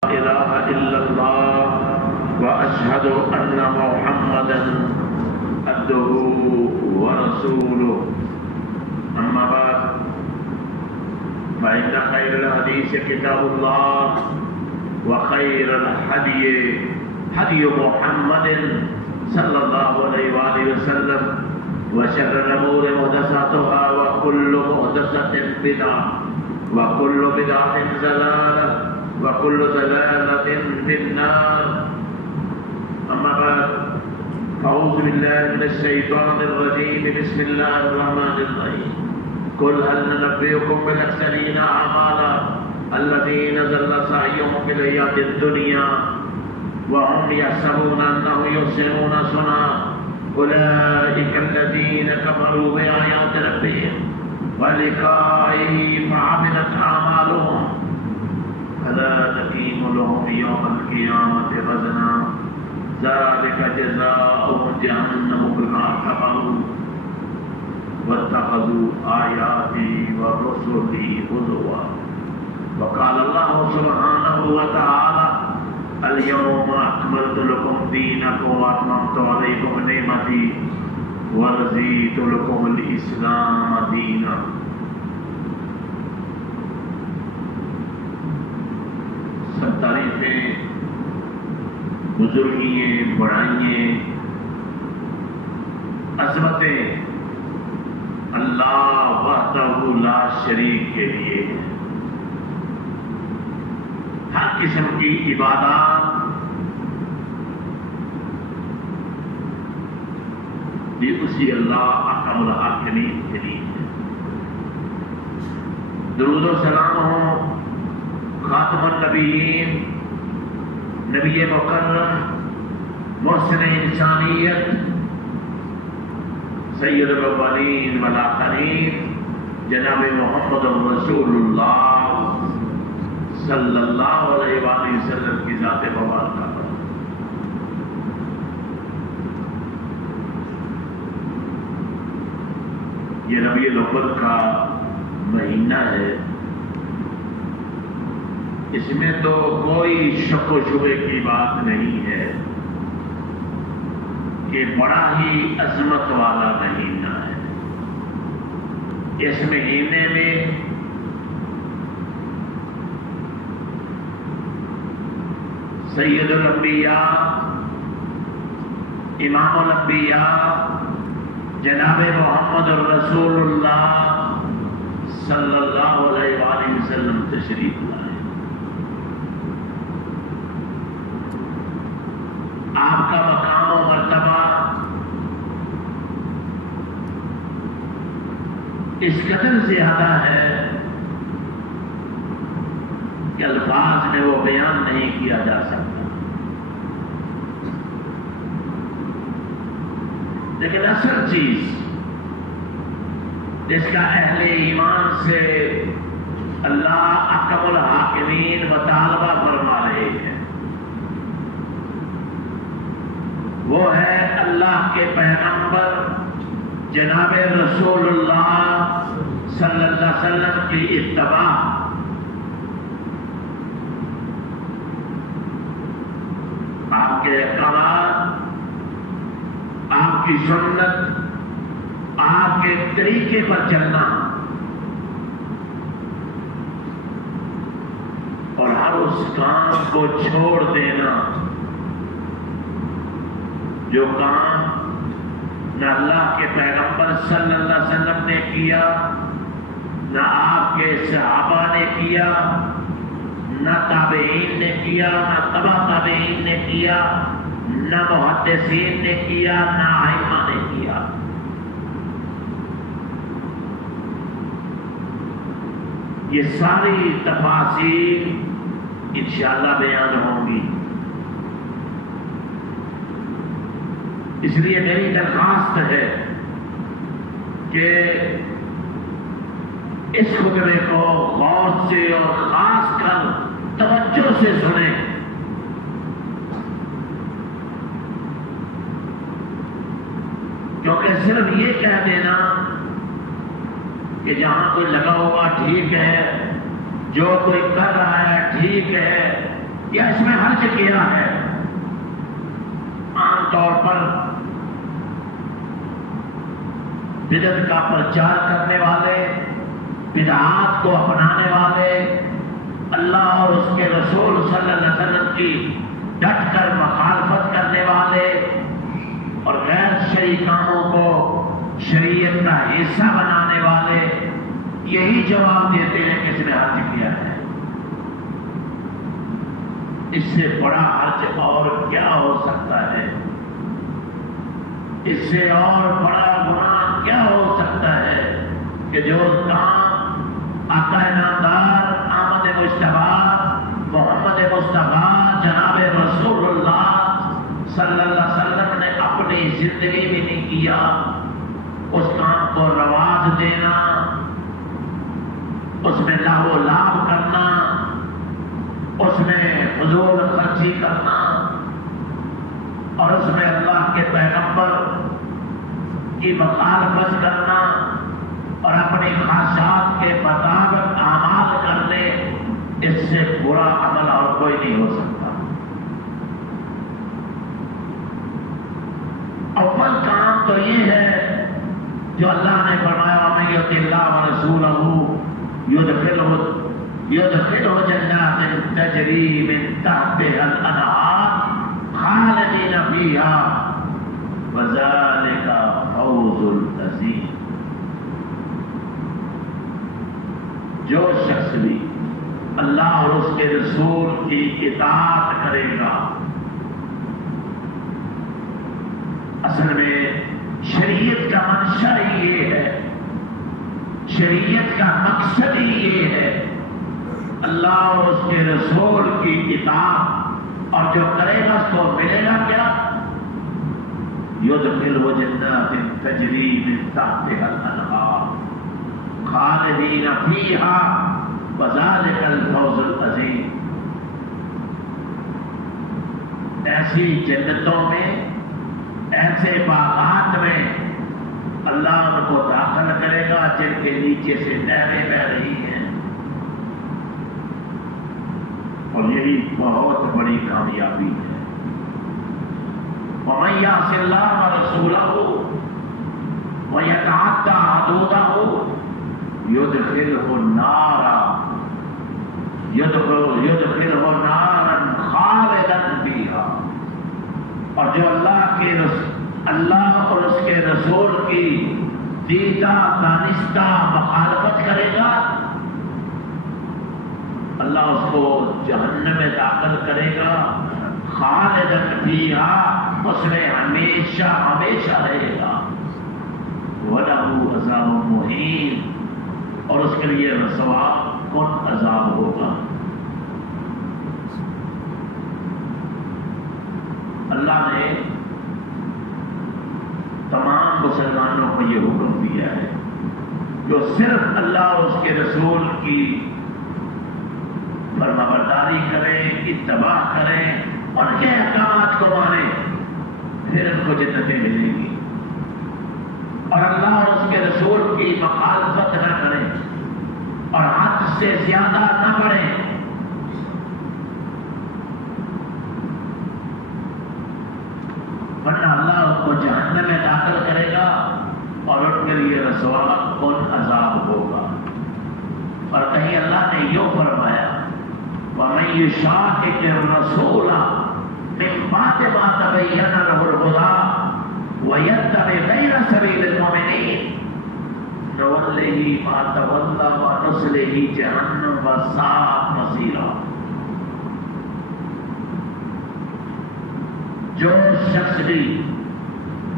إله إلا الله وأشهد أن محمدا عبده ورسوله أما بعد فإن خير الحديث كتاب الله وخير الهدي هدي محمد صلى الله عليه وآله وسلم وشر الأمور محدثاتها وكل محدثة بدعة وكل بدعة ضلالة وكل ضلالة في النار أما بعد أعوذ بالله من الشيطان الرجيم بسم الله الرحمن الرحيم قل هل ننبئكم بالأخسرين أعمالا الذين ضل سعيهم في الحياة الدنيا وهم يحسبون أنهم يحسنون صنعا أولئك الذين كفروا بآيات ربهم ولقائه فعملت أعمالهم فلا تقيم لهم يوم القيامة وزنا ذلك جزاؤهم جهنم بما كفروا واتخذوا آياتي ورسلي هزوا وقال الله سبحانه وتعالى اليوم أكملت لكم دينكم وأتممت عليكم نعمتي ورضيت لكم الإسلام دينا. سب تعریفیں بزرگییں بڑائییں عظمتیں اللہ وحدہ لا شریک کے لیے ہیں. ہر قسم کی عبادات یہ اسی اللہ اکرم الحاکمین کے لیے ہے. درود و سلام ہو خاتم النبیین نبی مکرم محسن انسانیت سید الاولین والآخرین جناب محمد رسول اللہ صلی اللہ علیہ وآلہ وسلم کی ذات مبارکہ پر. یہ ربیع الاول کا مہینہ ہے. اس میں تو کوئی شک و شبے کی بات نہیں ہے کہ بڑا ہی عظمت والا مہینہ ہے. اس مہینے میں سید الانبیاء امام الانبیاء جناب محمد رسول اللہ صلی اللہ علیہ وآلہ وسلم تشریف لائے. آپ کا مقام و مرتبہ اس قدر زیادہ ہے کہ الفاظ میں وہ بیان نہیں کیا جا سکتا. لیکن اصل چیز جس کا اہل ایمان سے اللہ اکرم الحاکمین مطالبہ فرما رہے ہیں وہ ہے اللہ کے پیغمبر جناب رسول اللہ صلی اللہ علیہ وسلم کی اتباع. آپ کے احکامات آپ کی سنت آپ کے طریقے پر چلنا اور ہر اس کام کو چھوڑ دینا جو کام نہ اللہ کے پیغمبر صلی اللہ علیہ وسلم نے کیا نہ آپ کے صحابہ نے کیا نہ تابعین نے کیا نہ تبع تابعین نے کیا نہ محدثین نے کیا نہ ائمہ نے کیا. یہ ساری تفاصیل انشاءاللہ بیان ہوں گی. اس لیے میری درخواست ہے کہ اس خطبے کو غور سے اور خاص کر توجہ سے سنیں. کیونکہ صرف یہ کہہ دینا کہ جہاں کوئی لگا ہوا ٹھیک ہے جو کوئی کر رہا ہے ٹھیک ہے، یا اس میں حرج کیا ہے؟ عام طور پر بدعت کا پرچار کرنے والے، بدعات کو اپنانے والے، اللہ اور اس کے رسول صلی اللہ علیہ وسلم کی ڈٹ کر مخالفت کرنے والے اور غیر شرعی کاموں کو شریعت کا حصہ بنانے والے یہی جواب دیتے ہیں کہ اس نے حرج کیا ہے۔ اس سے بڑا حرج اور کیا ہو سکتا ہے؟ اس سے اور بڑا گناہ کیا ہو سکتا ہے کہ جو کام آقا نامدار آمد مصطفیٰ محمد مصطفیٰ جناب رسول اللہ صلی اللہ علیہ وسلم نے اپنی زندگی میں نہیں کیا، اس کام کو رواج دینا، اس میں لاو لاب کرنا، اس میں فضول خرچی کرنا اور اس میں اللہ کے پیغمبر کی مخالفت کرنا اور اپنی خواہشات کے مطابق اعمال کرنے، اس سے برا عمل اور کوئی نہیں ہو سکتا۔ اول کام تو یہ ہے جو اللہ نے فرمایا وَمَن يُطِعِ اللَّهَ وَرَسُولَهُ يُدْخِلْهُ جَنَّاتٍ تَجْرِي مِن تَحْتِهَا الْأَنْهَارُ خَالِدِينَ فِيهَا وَذَلِكَ فَوْزُ الْعَظِيمُ۔ جو شخص بھی اللہ اور اس کے رسول کی اطاعت کرے گا، اصل میں شریعت کا منشا ہی یہ ہے، شریعت کا مقصد ہی یہ ہے، اللہ اور اس کے رسول کی اطاعت، اور جو کرے گا اس کو ملے گا کیا؟ يُدْخِلْهُ جَنَّاتٍ تَجْرِي مِن تَحْتِهَا الْأَنْهَارُ خَالِدِينَ فِيهَا وَذَلِكَ الْفَوْزُ الْعَظِيمُ۔ ایسی جنتوں میں، ایسے باغات میں اللہ ان کو داخل کرے گا جن کے نیچے سے نہریں بہ رہی ہیں، اور یہی بہت بڑی کامیابی ہے۔ وَمَن يَعْصِ اللَّهَ وَرَسُولَهُ وَيَتَعَدَّ حُدُودَهُ يُدْخِلْهُ نَارًا خَالِدًا فِيهَا۔ اور جو اللہ اور اس کے رسول کی دیدہ دانستہ مخالفت کرے گا، اللہ اس کو جہنم میں داخل کرے گا، خالداً فیہا، اس میں ہمیشہ ہمیشہ رہے گا، وَلَهُ عَذَابٌ مُہِینٌ، اور اس کے لیے رسوا کن عذاب ہوگا۔ اللہ نے تمام مسلمانوں کو یہ حکم دیا ہے جو صرف اللہ اور اس کے رسول کی فرمانبرداری کریں، اتباع کریں اور ان کے احکامات کو مانیں، پھر ان کو جنتیں ملیں گی، اور اللہ اور اس کے رسول کی مخالفت نہ کریں اور حد سے زیادہ نہ بڑھیں، ورنہ اللہ ان کو جہنم میں داخل کرے گا اور ان کے لیے رسوا کن عذاب ہوگا۔ اور کہیں اللہ نے یوں فرمایا وَمَن يُشَاقِقِ الرَّسُولَ مِن بَعْدِ مَا تَبَيَّنَ لَهُ الْهُدَىٰ وَيَتَّبِعْ غَيْرَ سَبِيلِ الْمُؤْمِنِينَ نُوَلِّهِ مَا تَوَلَّىٰ وَنُصْلِهِ جَهَنَّمَ وَسَاءَتْ مَصِيرًا۔ جو شخص بھی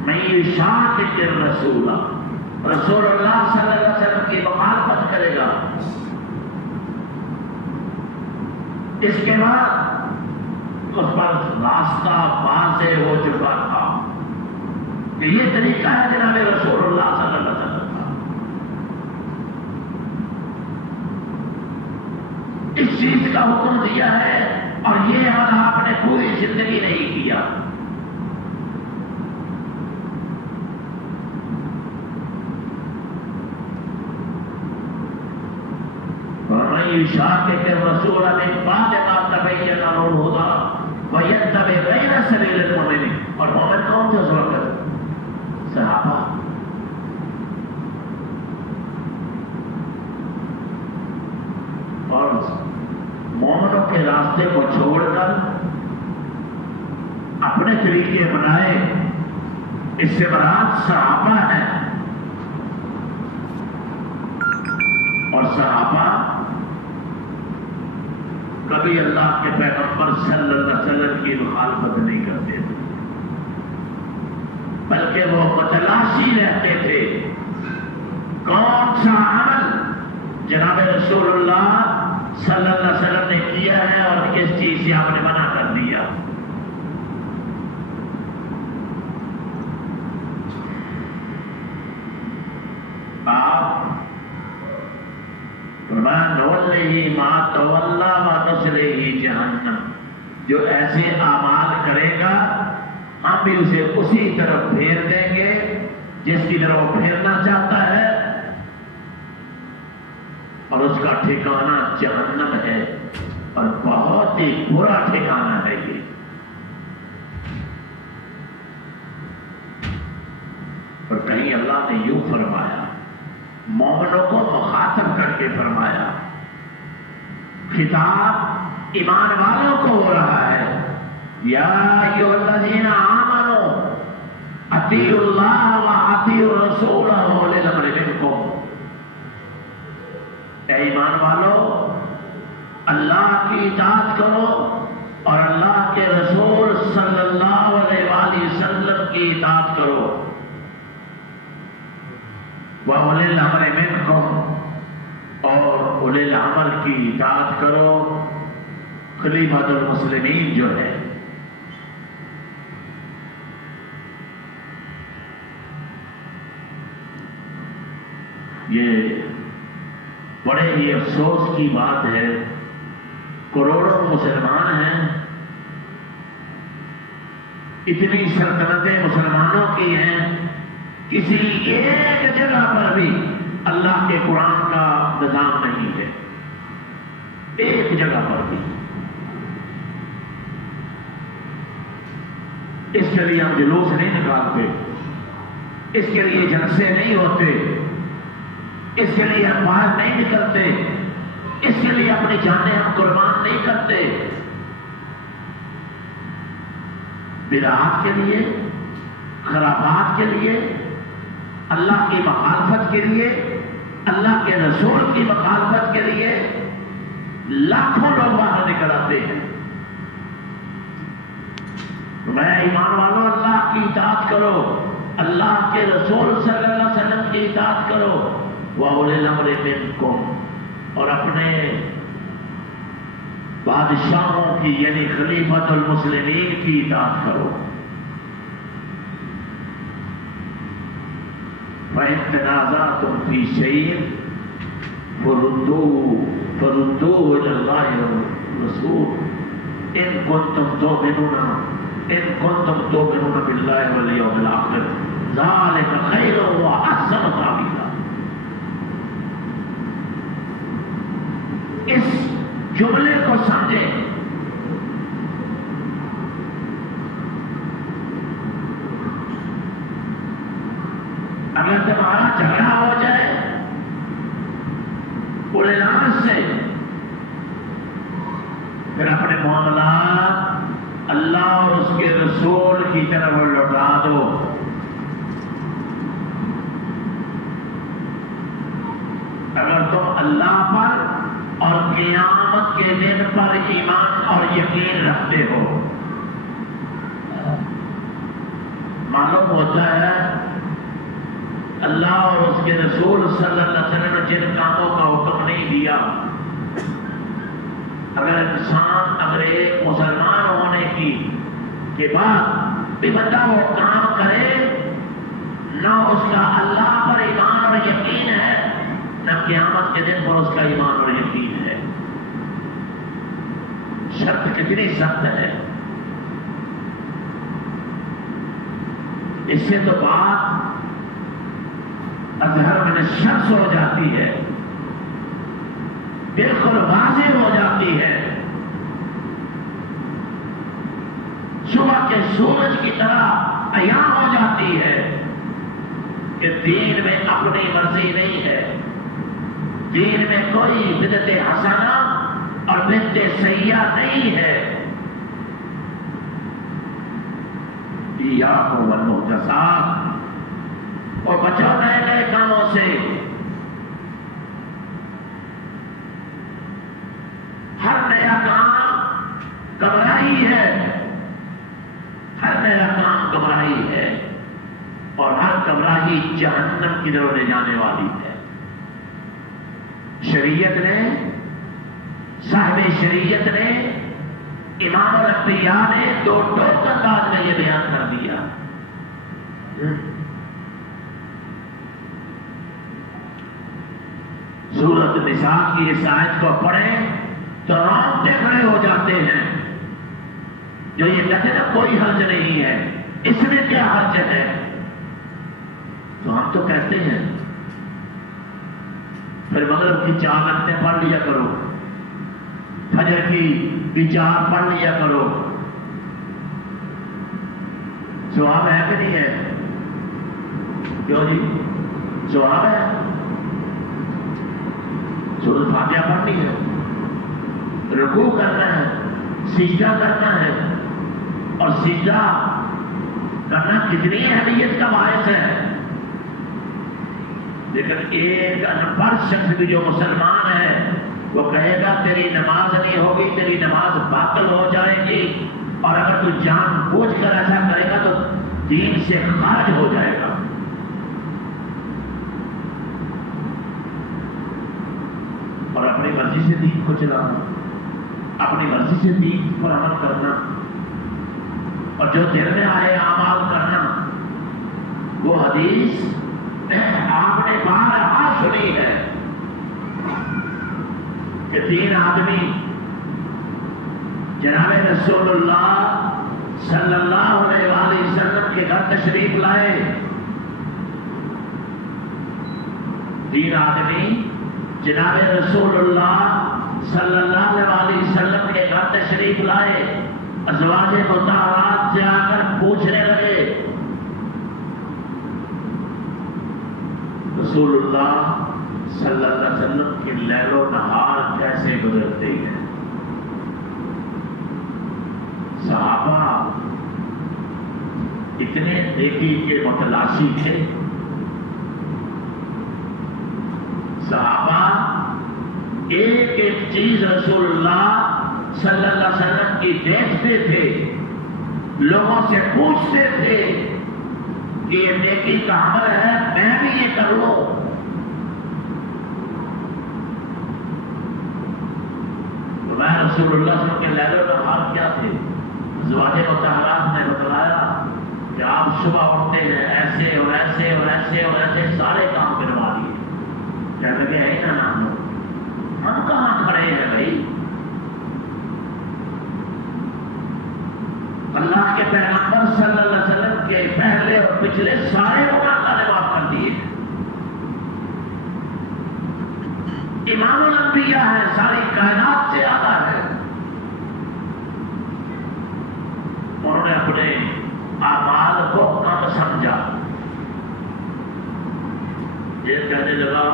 مَن يُشَاقِقِ الرَّسُولَ، رسول اللہ صلی اللہ علیہ وسلم کی مخالفت کرے گا، اس کے بعد اس پر راستہ واضح ہو چکا تھا کہ یہ طریقہ ہے جناب رسول اللہ صلی اللہ علیہ وسلم کا، اس چیز کا حکم دیا ہے اور یہ عمل آپ نے پوری زندگی نہیں کیا۔ يشاقق الرسول من بعد ما تبين له الهدى سلیل المؤمنین. اور مومن کون تھے اس وقت؟ صحابہ. اور مومنوں کے راستے کو چھوڑ کر اپنے طریقے بنائے، اس سے مراد صحابہ ہے. اور صحابہ کبھی اللہ کے پیغمبر صلی اللہ علیہ وسلم کی مخالفت نہیں کرتے تھے، بلکہ وہ متلاشی رہتے تھے کون سا عمل جناب رسول اللہ صلی اللہ علیہ وسلم نے کیا ہے اور کس چیز سے آپ نے منع کر دیا. آپ نولیہ ما تولا و نصلیہ جہنم، جو ایسے اعمال کرے گا ہم بھی اسے اسی طرف پھیر دیں گے جس کی طرف وہ پھیرنا چاہتا ہے، اور اس کا ٹھکانہ جہنم ہے، اور بہت ہی برا ٹھکانہ ہے یہ. اور کہیں اللہ نے یوں فرمایا، مومنوں کو مخاطب کر کے فرمایا، خطاب ایمان والوں کو ہو رہا ہے. یا ایھا الذین آمنوا اطیعوا اللہ و اطیعوا الرسول واولی الامر منکم. اے ایمان والو، اللہ کی اطاعت کرو اور اللہ کے رسول صلی اللہ علیہ وآلہ وسلم کی اطاعت کرو. وَأُولِي الْأَمْرِ مِنْكُمْ، اور اولی الامر کی اطاعت کرو. خلیفۃ المسلمین جو ہے، یہ بڑے ہی افسوس کی بات ہے. کروڑوں مسلمان ہیں، اتنی سلطنتیں مسلمانوں کی ہیں، کسی ایک جگہ پر بھی اللہ کے قرآن کا نظام نہیں ہے، ایک جگہ پر بھی. اس کے لیے ہم جلوس نہیں نکالتے، اس کے لیے جلسے نہیں ہوتے، اس کے لیے ہم باہر نہیں نکلتے، اس کے لیے اپنی جانیں ہم قربان نہیں کرتے. بدعات کے لیے، خرابات کے لیے، اللہ کی مخالفت کے لیے، اللہ کے رسول کی مخالفت کے لیے لاکھوں لوگ باہر نکل آتے ہیں. تو میں ایمان والوں، اللہ کی اطاعت کرو، اللہ کے رسول صلی اللہ علیہ وسلم کی اطاعت کرو. وَأُولِي الْأَمْرِ مِنْكُمْ، اور اپنے بادشاہوں کی یعنی خلیفۃ المسلمین کی اطاعت کرو. فَإِن تَنَازَعْتُمْ فِي شَيْءٍ فَرُدُّوهُ إِلَى اللَّهِ وَالرَّسُولِ إِن كُنتُمْ تُؤْمِنُونَ بِاللَّهِ وَالْيَوْمِ الْآخِرِ ذَلِكَ خَيْرٌ وَأَحْسَنُ تَأْوِيلًا. اس جملے کو سمجھیں. اگر تمہارا جھگڑا ہو جائے اولی الامر سے، پھر اپنے معاملات اللہ اور اس کے رسول کی طرف لوٹا دو. اگر تم اللہ پر اور قیامت کے دن پر ایمان اور یقین رکھتے ہو، معلوم ہوتا ہے اللہ اور اس کے رسول صلی اللہ علیہ وسلم نے جن کاموں کا حکم نہیں دیا، اگر ایک مسلمان ہونے کے بعد بھی بندہ وہ کام کرے، نہ اس کا اللہ پر ایمان اور یقین ہے، نہ قیامت کے دن پر اس کا ایمان اور یقین ہے. شرط کتنی سخت ہے. اس سے تو بات اظہر من الشمس ہو جاتی ہے، بالکل واضح ہو جاتی ہے. صبح کے سورج کی طرح عیاں ہو جاتی ہے کہ دین میں اپنی مرضی نہیں ہے، دین میں کوئی بدعت حسنہ اور بدعت سیئہ نہیں ہے۔ ایاکم والمحدثات، اور بچو نئے نئے کاموں سے۔ ہر نیا کام گمراہی ہے، ہر نیا کام گمراہی ہے، اور ہر گمراہی جہنم کی طرف لے جانے والی ہے۔ شریعت نے، صاحب شریعت نے، امام الانبیاء نے دو ٹوک انداز میں یہ بیان کر دیا۔ سورۃ النساء کی اس آیت کو پڑھیں تو رونگٹے کھڑے ہو جاتے ہیں۔ جو یہ کہتے ہیں کوئی حرج نہیں ہے، اس میں کیا حرج ہے؟ تو ہم تو کہتے ہیں پھر مغرب کی 4 رکعتیں پڑھ لیا کرو، فجر کی بھی 4 پڑھ لیا کرو، ثواب ہے کہ نہیں ہے؟ کیوں جی ثواب ہے؟ سورۃ فاتحہ پڑھنی ہے، رکوع کرنا ہے، سجدہ کرنا ہے، اور سجدہ کرنا کتنی اہمیت کا باعث ہے۔ لیکن ایک ان پڑھ شخص بھی جو مسلمان ہے وہ کہے گا تیری نماز نہیں ہوگی، تیری نماز باطل ہو جائے گی، اور اگر تو جان بوجھ کر ایسا کرے گا تو دین سے خارج ہو جائے گا۔ اور اپنی مرضی سے دین کو چلانا، اپنی مرضی سے دین پر عمل کرنا، اور جو دل میں آئے اعمال کرنا، وہ حدیث آپ نے بارہا سنی ہے کہ 3 آدمی جناب رسول اللہ صلی اللہ علیہ وآلہ وسلم کے گھر تشریف لائے۔ 3 آدمی جناب رسول اللہ صلی اللہ علیہ وسلم کے گھر تشریف لائے، ازواج مطہرات سے آ کر پوچھنے لگے رسول اللہ صلی اللہ علیہ وسلم کی لیل و نہار کیسے گزرتے ہیں؟ صحابہ اتنے نیکی کے متلاشی تھے، صحابہ ایک ایک چیز رسول اللہ صلی اللہ علیہ وسلم کی دیکھتے تھے، لوگوں سے پوچھتے تھے کہ یہ نیکی کا عمل ہے، میں بھی یہ کر لوں۔ تو میں رسول اللہ صلی اللہ علیہ وسلم کے لیل و نہار کیا تھے؟ ازواج مطہرات نے بتلایا کہ آپ صبح اٹھتے ہیں ایسے اور ایسے اور ایسے اور ایسے سارے کام کروا دیے۔ کہنے لگے ہے نا ہم کہاں کھڑے ہیں بھائی؟ اللہ کے پیغمبر صلی اللہ علیہ وسلم کے پہلے اور پچھلے سارے گناہ اللہ نے معاف کر دیے۔ امام الانبیاء ہے، ساری کائنات سے زیادہ ہے۔ انہوں نے اپنے اعمال کو کم سمجھا، یہ کہنے لگا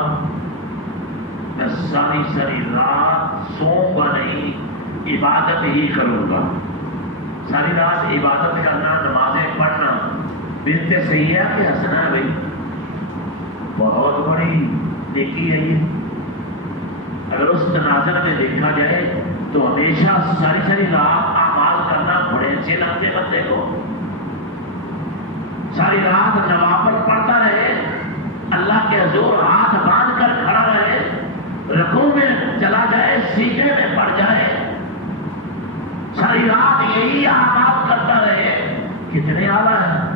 میں ساری رات سوؤں گا نہیں، عبادت ہی کروں گا۔ ساری رات عبادت کرنا، نمازیں پڑھنا بنت سیئہ کی حسنہ ہے بھائی، بہت بڑی نیکی ہے یہ۔ اگر اس تناظر میں دیکھا جائے تو ہمیشہ ساری رات اعمال کرنا بڑے اچھے لگتے بندے کو۔ ساری رات نوافل پڑھتا رہے، اللہ کے حضور ہاتھ باندھ کر کھڑا رہے، رکوع میں چلا جائے، سینے میں پڑ جائے، ساری رات یہی اعمال کرتا رہے، کتنے اعلیٰ ہیں۔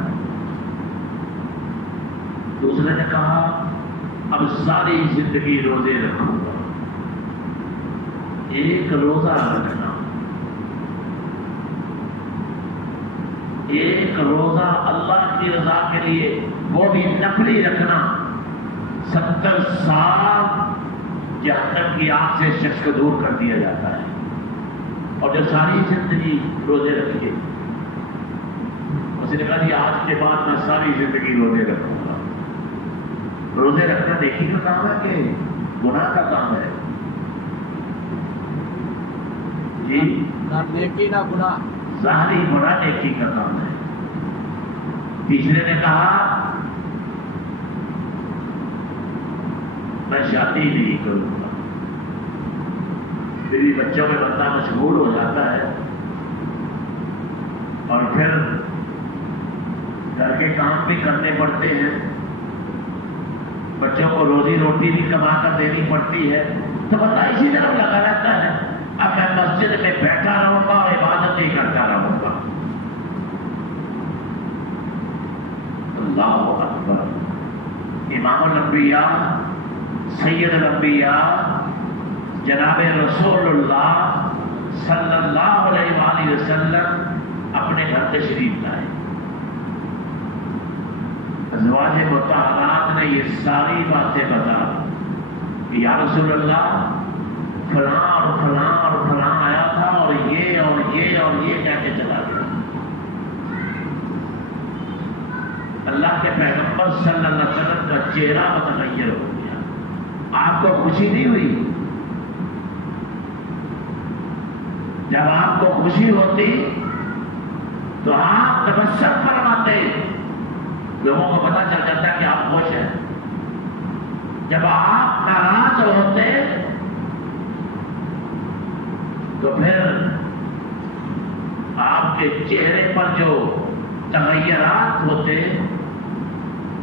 دوسرے نے کہا اب ساری زندگی روزے رکھوں گا۔ ایک روزہ رکھنا، ایک روزہ اللہ کی رضا کے لیے، وہ بھی نفلی رکھنا، 70 سال جہنم کی آگ سے شخص کو دور کر دیا جاتا ہے۔ اور جو ساری زندگی روزے رکھیے، اس نے کہا جی آج کے بعد میں ساری زندگی روزے رکھوں گا. روزے رکھنا نیکی کا کام ہے کہ گناہ کا کام ہے؟ جی نہ نیکی نہ گناہ. ظاہری گناہ نیکی کا کام ہے. تیسرے نے کہا میں شادی نہیں کروں گا. میری بچوں میں بندہ مشغول ہو جاتا ہے اور پھر گھر کے کام بھی کرنے پڑتے ہیں, بچوں کو روزی روٹی بھی کما کر دینی پڑتی ہے, تو بندہ اسی طرح لگا رہتا ہے اب میں مسجد میں بیٹھا رہوں گا اور عبادت ہی کرتا رہوں گا. اللہ اکبر. امام الانبیاء سید الانبیاء جناب رسول اللہ صلی اللہ علیہ وآلہ وسلم اپنے گھر تشریف لائے. ازواج مطہرات نے یہ ساری باتیں بتا کہ یا رسول اللہ فلاں اور فلاں اور فلاں آیا تھا اور یہ اور یہ اور یہ کہہ کے چلا گیا. اللہ کے پیغمبر صلی اللہ علیہ وسلم کا چہرہ متغیر ہو گیا. آپ کو خوشی نہیں ہوئی؟ جب آپ کو خوشی ہوتی تو آپ تبسم فرماتے, لوگوں کو پتہ چل جاتا کہ آپ خوش ہیں. جب آپ ناراض ہوتے تو پھر آپ کے چہرے پر جو تغیرات ہوتے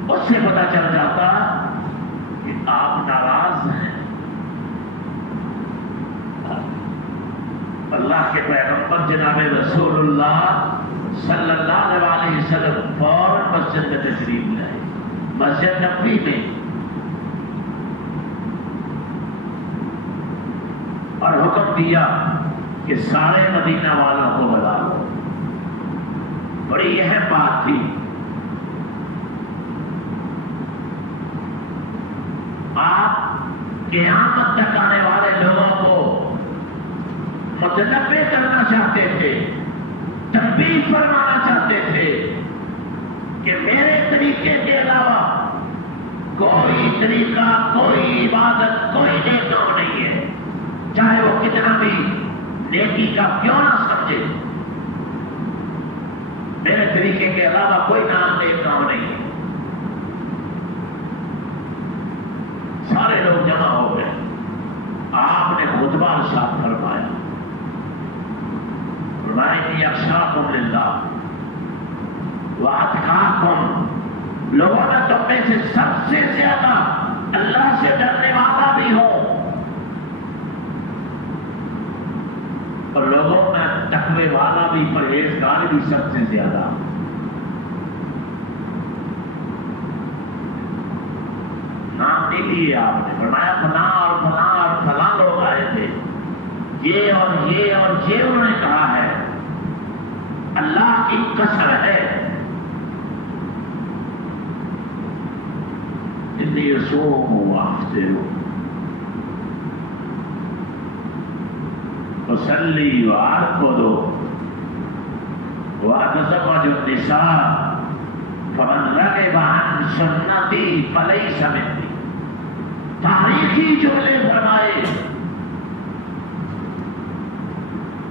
اس سے پتہ چل جاتا کہ آپ ناراض ہیں. اللہ کے پیغمبر جناب رسول اللہ صلی اللہ علیہ وسلم فوراً مسجد میں تشریف لائے, مسجد نبوی میں, اور حکم دیا کہ سارے مدینہ والوں کو بلا لو. بڑی اہم بات تھی. آپ قیامت تک آنے والے لوگوں کو متنبع کرنا چاہتے تھے, تنبیہ فرمانا چاہتے تھے کہ میرے طریقے کے علاوہ کوئی طریقہ, کوئی عبادت, کوئی نیک کام نہیں ہے, چاہے وہ کتنا بھی نیکی کا کیوں نہ سمجھے. میرے طریقے کے علاوہ کوئی نام نیک کام نہیں ہے. سارے لوگ جمع ہو گئے. آپ نے خطبہ ارشاد فرمایا, انی اخشاکم للہ واتقاکم. لوگوں نے تم میں سے سب سے زیادہ اللہ سے ڈرنے والا بھی ہو, اور لوگوں میں تقوی والا بھی, پرہیزگار بھی سب سے زیادہ. نام نہیں لیے آپ نے, فرمایا فلاں اور فلاں اور فلاں لوگ آئے تھے, یہ اور یہ اور یہ انہوں نے کہا ہے. اللہ کی قسم ہے انی اصوم وافطر اصلی وارقد واتزوج النساء فمن رغب عن سنتی فلیس منی. تاریخی جملے فرمائے,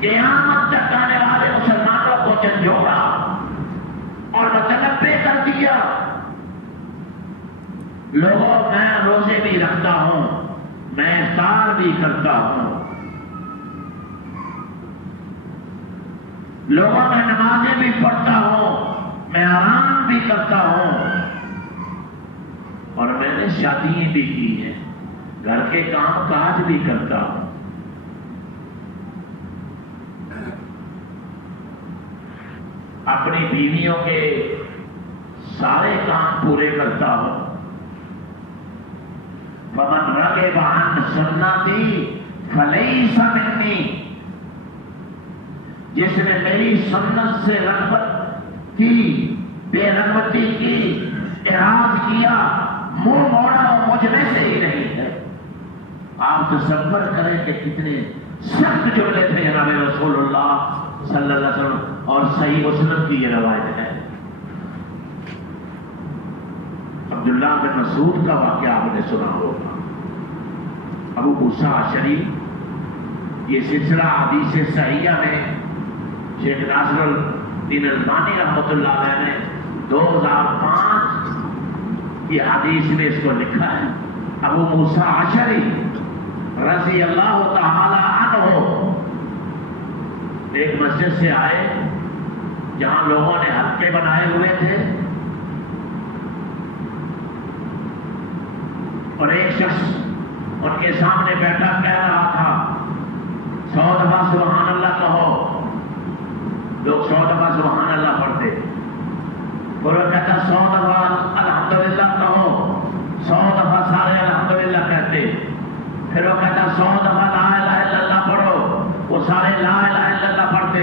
قیامت تک آنے والے مسلمانوں کو جھنجھوڑا اور متنبع کر دیا. لوگوں میں روزے بھی رکھتا ہوں, میں افطار بھی کرتا ہوں, لوگوں میں نمازیں بھی پڑھتا ہوں, میں آرام بھی کرتا ہوں, اور میں نے شادیاں بھی کی ہیں, گھر کے کام کاج بھی کرتا ہوں. اپنی بیویوں کے سارے کام پورے کرتا ہوں. فمن رغب عن سنتی فلیس منی. جس نے میری سنت سے رغبت کی, بے رغبتی کی, اعراض کیا, منہ موڑا, اور مجھ میں سے ہی نہیں ہے. آپ تصور کریں کہ کتنے سخت جملے تھے جناب رسول اللہ صلی اللہ علیہ وسلم, اور صحیح مسلم کی یہ روایت ہے. عبداللہ بن مسعود کا واقعہ آپ نے سنا ہوگا. ابو موسیٰ اشعری، یہ سلسلہ حدیث صحیحہ میں شیخ ناصر الدین البانی رحمۃ اللہ علیہ نے 2005 کی حدیث میں اس کو لکھا ہے. ابو موسیٰ اشعری رضی اللہ تعالی عنہ ایک مسجد سے آئے جہاں لوگوں نے حلقے بنائے ہوئے تھے، اور ایک شخص ان کے سامنے بیٹھا کہہ رہا تھا 100 دفعہ سبحان اللہ کہو. لوگ 100 دفعہ سبحان اللہ پڑھتے، اور وہ کہتا 100 دفعہ الحمدللہ کہو. 100 دفعہ سارے الحمدللہ کہتے. پھر وہ کہتا 100 دفعہ لا الہ الا اللہ پڑھو. وہ سارے لا الہ الا اللہ پڑھتے.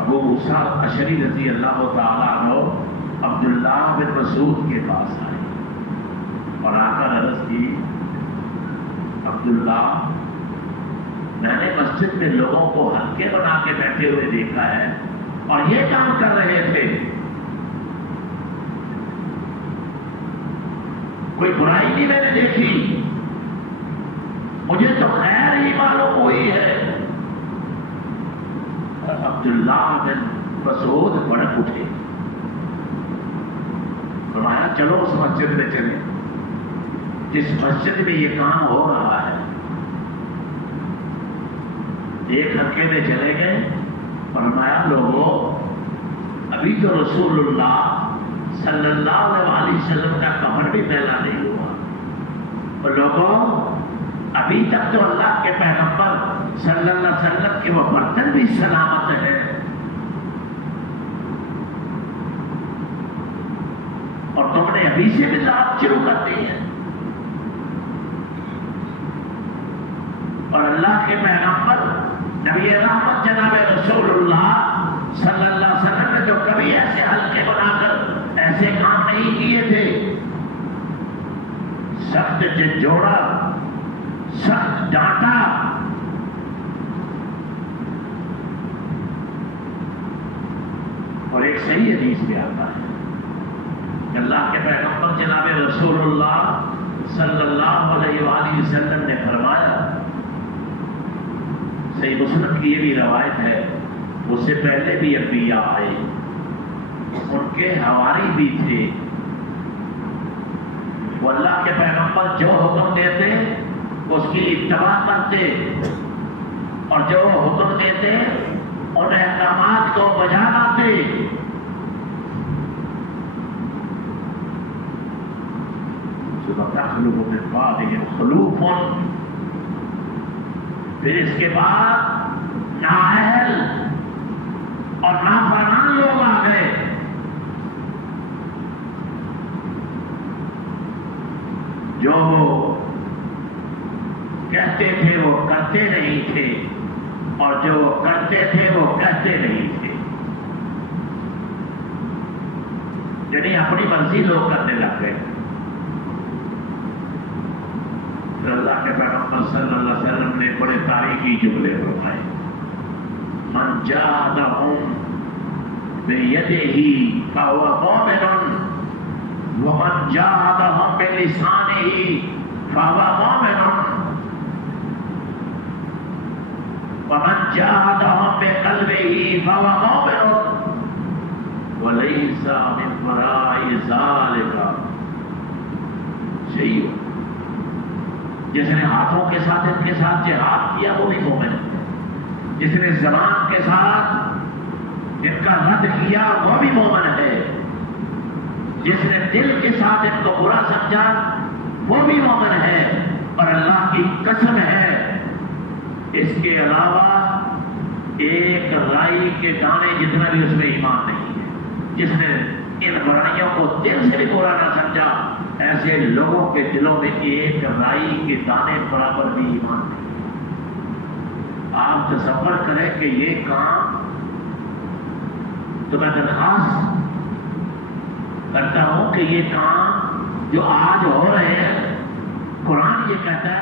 ابو موسیٰ اشعری رضی اللہ تعالیٰ عنہ عبداللہ بن مسعود کے پاس آئے اور آ کر عرض کی، عبداللہ، میں نے مسجد میں لوگوں کو حلقے بنا کے بیٹھے ہوئے دیکھا ہے اور یہ کام کر رہے تھے. کوئی برائی نہیں میں نے دیکھی، مجھے تو خیر ہی معلوم ہوئی ہے. عبداللہ بن مسعود بھڑک اٹھے، فرمایا چلو اس مسجد میں چلے جس مسجد میں یہ کام ہو رہا ہے. ایک حلقے میں چلے گئے، فرمایا لوگوں، ابھی تو رسول اللہ صلی اللہ علیہ وسلم کا کفن بھی پھیلا نہیں ہوا، اور لوگوں ابھی تک تو اللہ کے پیغمبر صلی اللہ علیہ وسلم کے وہ برتن بھی سلامت ہے، اور تم نے ابھی سے بھی لات شروع کر دی ہے. اور اللہ کے پیغمبر نبی رحمت جناب رسول اللہ صلی اللہ علیہ وسلم نے تو کبھی ایسے حلقے بنا کر ایسے کام نہیں کیے تھے. سخت جھنجھوڑا، سخت ڈانٹا. اور ایک صحیح حدیث میں آتا ہے کہ اللہ کے پیغمبر جناب رسول اللہ صلی اللہ علیہ وآلہ وسلم نے فرمایا، صحیح مسلم کی یہ بھی روایت ہے، اس سے پہلے بھی انبیاء آئے، ان کے حواری بھی تھے. وہ اللہ کے پیغمبر جو حکم دیتے اس کی اتباع کرتے، اور جو حکم دیتے ان احکامات کو بجا لاتے. خلوف، پھر اس کے بعد نااہل اور نافرمان لوگ آ گئے. جو کہتے تھے وہ کرتے نہیں تھے، اور جو کرتے تھے وہ کہتے نہیں تھے. یعنی اپنی مرضی لوگ کرنے لگ گئے. پھر اللہ کے پیغمبر صلی اللہ علیہ وسلم نے بڑے تاریخی جملے فرمائے، من جاہدہم بیدہ فہو مؤمن ومن جاہدہم بلسانہ فہو مؤمن ومن جاہدہم بقلبہ فہو مؤمن ولیس من وراء ذلک شیء. جس نے ہاتھوں کے ساتھ ان کے ساتھ جہاد کیا وہ بھی مومن ہے. جس نے زبان کے ساتھ ان کا رد کیا وہ بھی مومن ہے. جس نے دل کے ساتھ ان کو برا سمجھا وہ بھی مومن ہے. اور اللہ کی قسم ہے اس کے علاوہ ایک رائی کے دانے جتنا بھی اس میں ایمان نہیں ہے. جس نے ان برائیوں کو دل سے بھی برا نہ سمجھا، ایسے لوگوں کے دلوں میں ایک رائی کے دانے برابر بھی ایمان نہیں. آپ تصور کریں کہ یہ کام، تو میں درخواست کرتا ہوں کہ یہ کام جو آج ہو رہے ہیں، قرآن یہ کہتا ہے